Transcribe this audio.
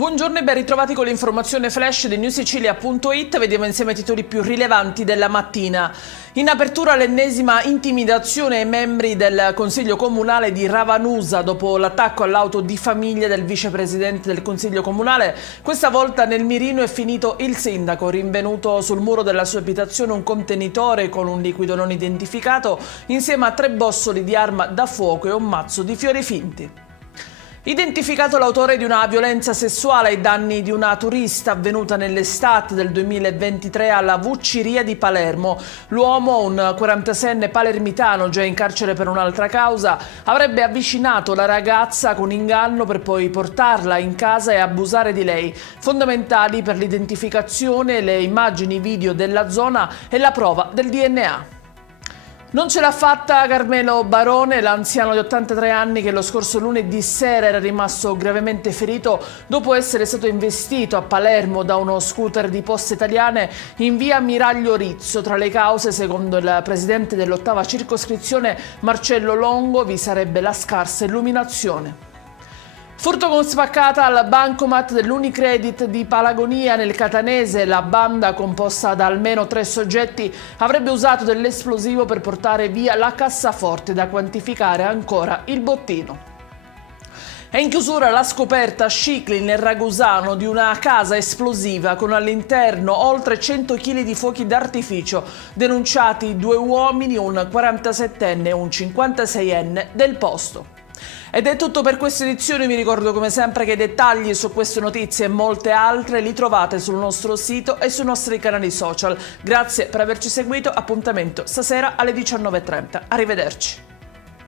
Buongiorno e ben ritrovati con l'informazione flash di newsicilia.it. Vediamo insieme i titoli più rilevanti della mattina. In apertura l'ennesima intimidazione ai membri del Consiglio Comunale di Ravanusa dopo l'attacco all'auto di famiglia del vicepresidente del Consiglio Comunale. Questa volta nel mirino è finito il sindaco, rinvenuto sul muro della sua abitazione un contenitore con un liquido non identificato insieme a 3 bossoli di arma da fuoco e un mazzo di fiori finti. Identificato l'autore di una violenza sessuale ai danni di una turista avvenuta nell'estate del 2023 alla Vucciria di Palermo. L'uomo, un 46enne palermitano già in carcere per un'altra causa, avrebbe avvicinato la ragazza con inganno per poi portarla in casa e abusare di lei. Fondamentali per l'identificazione le immagini video della zona e la prova del DNA. Non ce l'ha fatta Carmelo Barone, l'anziano di 83 anni che lo scorso lunedì sera era rimasto gravemente ferito dopo essere stato investito a Palermo da uno scooter di Poste Italiane in via Miraglio Rizzo. Tra le cause, secondo il presidente dell'8ª circoscrizione Marcello Longo, vi sarebbe la scarsa illuminazione. Furto con spaccata al bancomat dell'Unicredit di Palagonia nel Catanese. La banda, composta da almeno 3 soggetti, avrebbe usato dell'esplosivo per portare via la cassaforte, da quantificare ancora il bottino. È in chiusura la scoperta a Scicli, nel Ragusano, di una casa esplosiva con all'interno oltre 100 kg di fuochi d'artificio. Denunciati 2 uomini, un 47enne e un 56enne del posto. Ed è tutto per questa edizione. Vi ricordo come sempre che i dettagli su queste notizie e molte altre li trovate sul nostro sito e sui nostri canali social. Grazie per averci seguito, appuntamento stasera alle 19:30. Arrivederci.